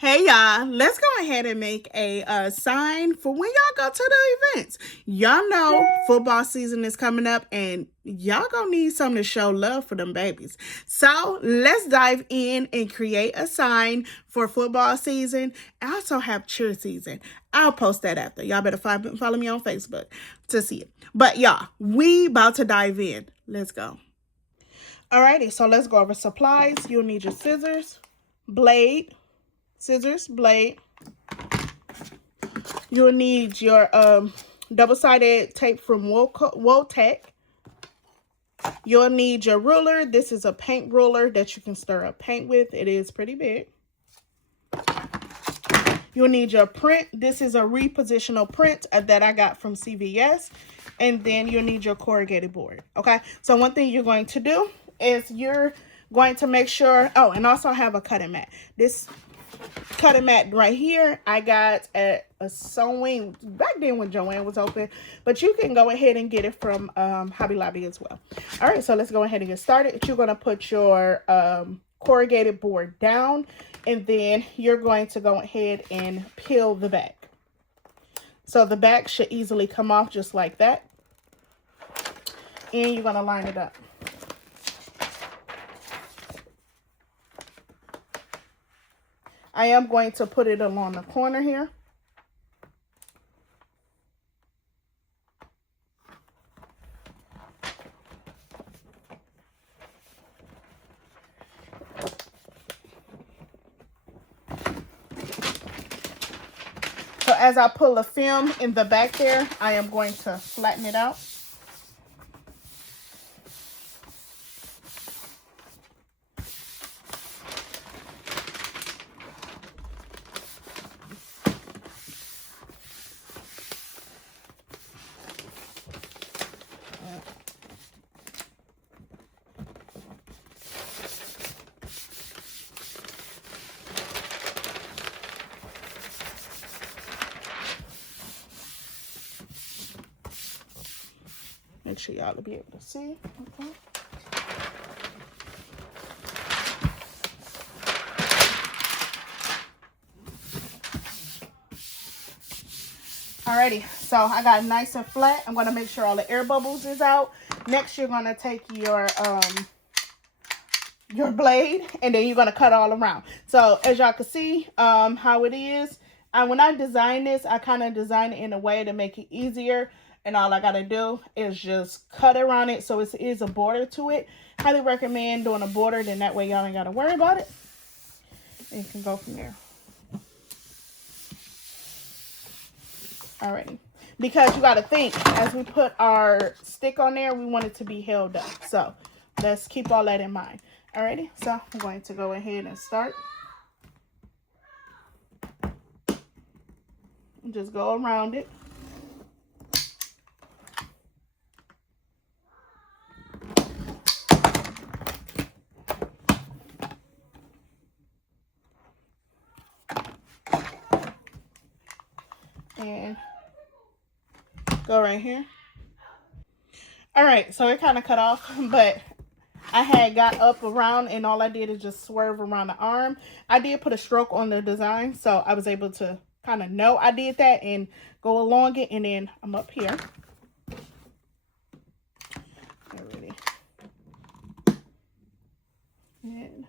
Hey y'all, let's go ahead and make a sign for when y'all go to the events. Y'all know football season is coming up and y'all gonna need something to show love for them babies. So let's dive in and create a sign for football season. I also have cheer season. I'll post that after. Y'all better follow me on Facebook to see it. But y'all, we about to dive in. Let's go. Alrighty, so let's go over supplies. You'll need your scissors, blade, blade. You'll need your double-sided tape from Wotech. You'll need your ruler. This is a paint ruler that you can stir up paint with. It is pretty big. You'll need your print. This is a repositional print that I got from CVS. And then you'll need your corrugated board. Okay, so one thing you're going to do is you're going to make sure, oh, and also have a cutting mat. This cutting mat right here I got at a sewing back then when Joanne was open, but you can go ahead and get it from Hobby Lobby as well. All right, so let's go ahead and get started. You're going to put your corrugated board down, and then you're going to go ahead and peel the back. So the back should easily come off just like that, and you're going to line it up. I am going to put it along the corner here. So as I pull the film in the back there, I am going to flatten it out. Make sure y'all will be able to see. Okay. Alrighty, so I got it nice and flat. I'm gonna make sure all the air bubbles is out. Next, you're gonna take your blade, and then you're gonna cut all around. So as y'all can see, how it is. When I designed this, I kind of designed it in a way to make it easier. And all I gotta do is just cut around it so it is a border to it. Highly recommend doing a border, then that way y'all ain't gotta worry about it. And you can go from there. Alrighty. Because you gotta think, as we put our stick on there, we want it to be held up. So let's keep all that in mind. Alrighty, so I'm going to go ahead and start. Just go around it. And go right here. All right, so it kind of cut off, but I had got up around and all I did is just swerve around the arm. I did put a stroke on the design, so I was able to kind of know I did that and go along it. And then I'm up here. Alrighty. And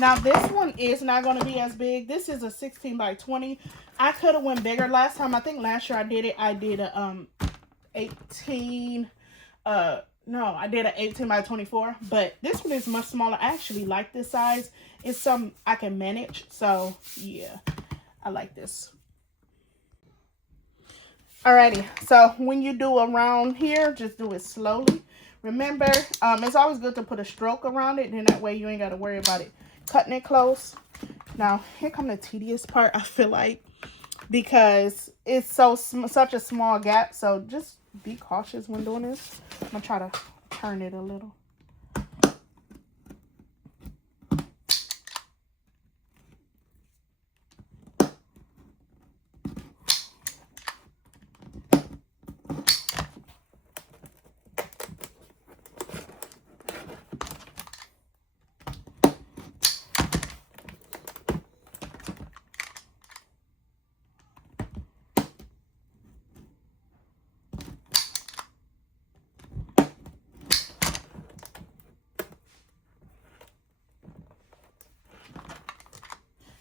now this one is not going to be as big. This is a 16 by 20. I could have went bigger last time. I think last year I did a 18 no, I did an 18 by 24, but this one is much smaller. I actually like this size. It's something I can manage. So yeah, I like this. Alrighty, so when you do around here, just do it slowly. Remember, it's always good to put a stroke around it, then that way you ain't got to worry about it cutting it close. Now, here comes the tedious part, I feel like, because it's such a small gap. So just be cautious when doing this. I'm gonna try to turn it a little.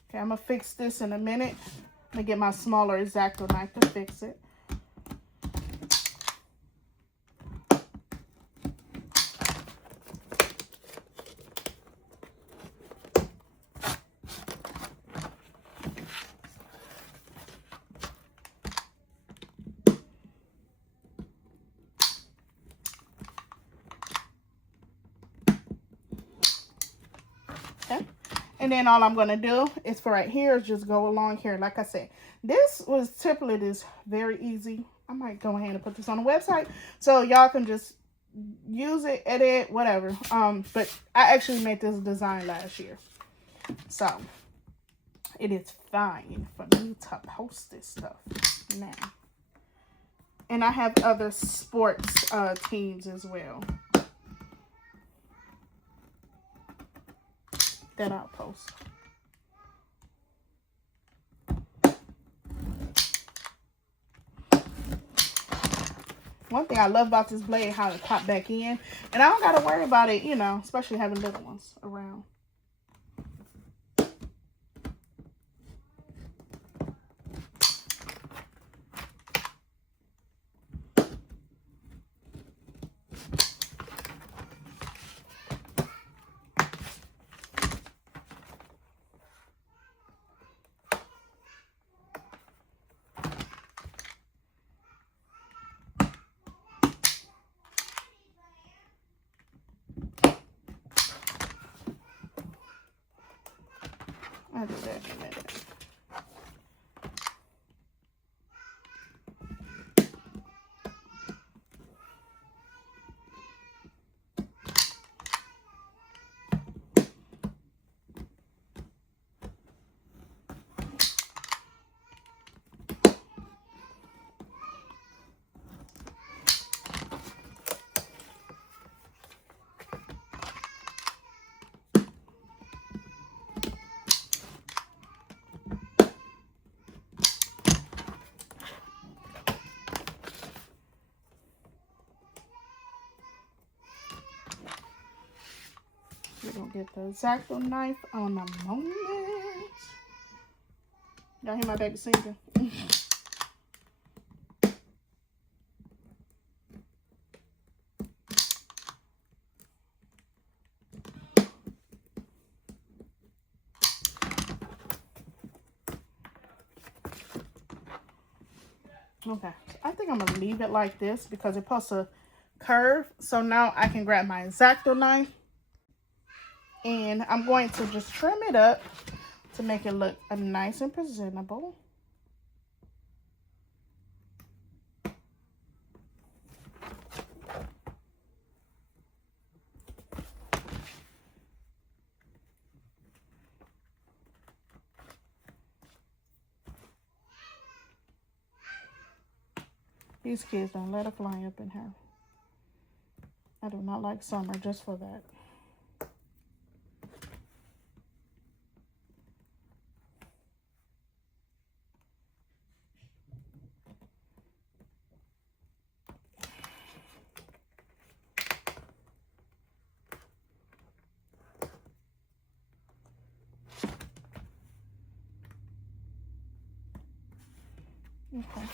Okay, I'm gonna fix this in a minute. I'm gonna get my smaller X-Acto knife to fix it. Okay. And then all I'm going to do is for right here is just go along here. Like I said, this template is very easy. I might go ahead and put this on the website so y'all can just use it, edit, whatever. But I actually made this design last year. So it is fine for me to post this stuff now. And I have other sports teams as well that I'll post. One thing I love about this blade, how it pop back in. And I don't got to worry about it, you know, especially having little ones around. I'll do that in a minute. We're going to get the X-Acto knife on a moment. Y'all hear my baby singing? Okay, so I think I'm going to leave it like this because it's supposed to curve. So now I can grab my X-Acto knife. And I'm going to just trim it up to make it look nice and presentable. These kids don't let it fly up in here. I do not like summer just for that. Okay.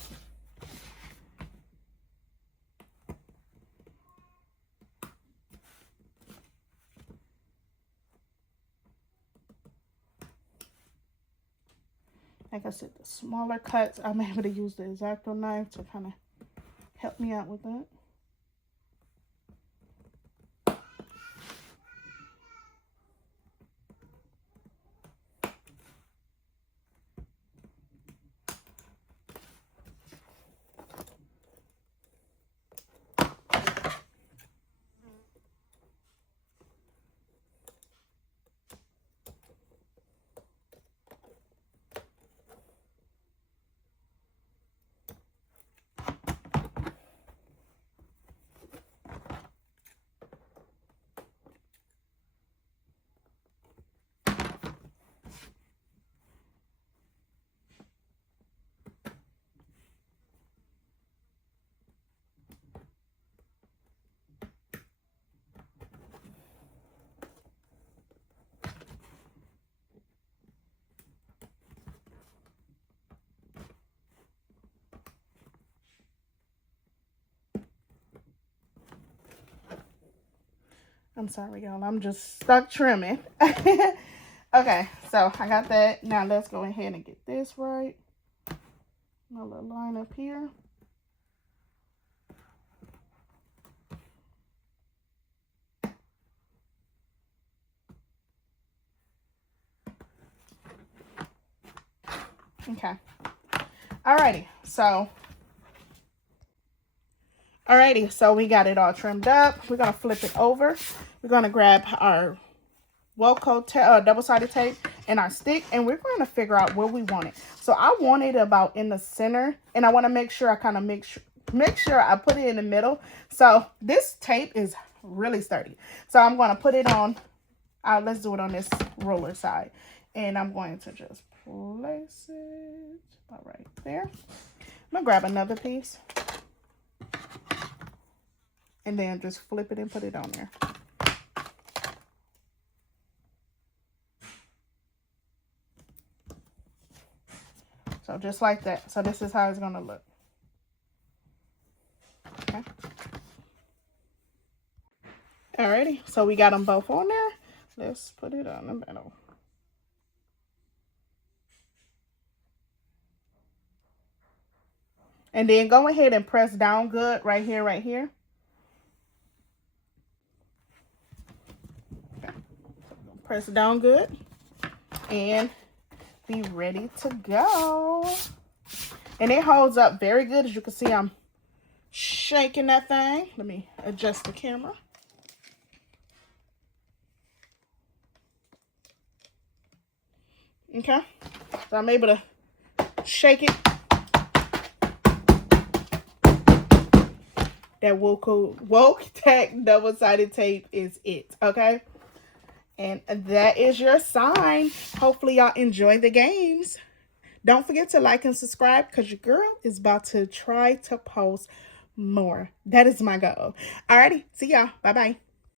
Like I said, the smaller cuts, I'm able to use the X-Acto knife to kind of help me out with that. I'm sorry, y'all. I'm just stuck trimming. Okay, so I got that. Now let's go ahead and get this right. My little line up here. Okay. Alrighty, so we got it all trimmed up. We're gonna flip it over. We're gonna grab our Velcro double-sided tape and our stick, and we're going to figure out where we want it. So I want it about in the center, and I want to make sure I kind of make sure I put it in the middle. So this tape is really sturdy. So I'm going to put it on. Let's do it on this roller side, and I'm going to just place it about right there. I'm gonna grab another piece, and then just flip it and put it on there. So just like that. So this is how it's going to look. Okay. Alrighty. So we got them both on there. Let's put it on the middle. And then go ahead and press down good right here, right here. Okay. Press down good. And be ready to go. And it holds up very good. As you can see, I'm shaking that thing. Let me adjust the camera. Okay, so I'm able to shake it. That woke tack double-sided tape is it. Okay, and that is your sign. Hopefully y'all enjoy the games. Don't forget to like and subscribe, because your girl is about to try to post more. That is my goal. Alrighty, see y'all. Bye bye.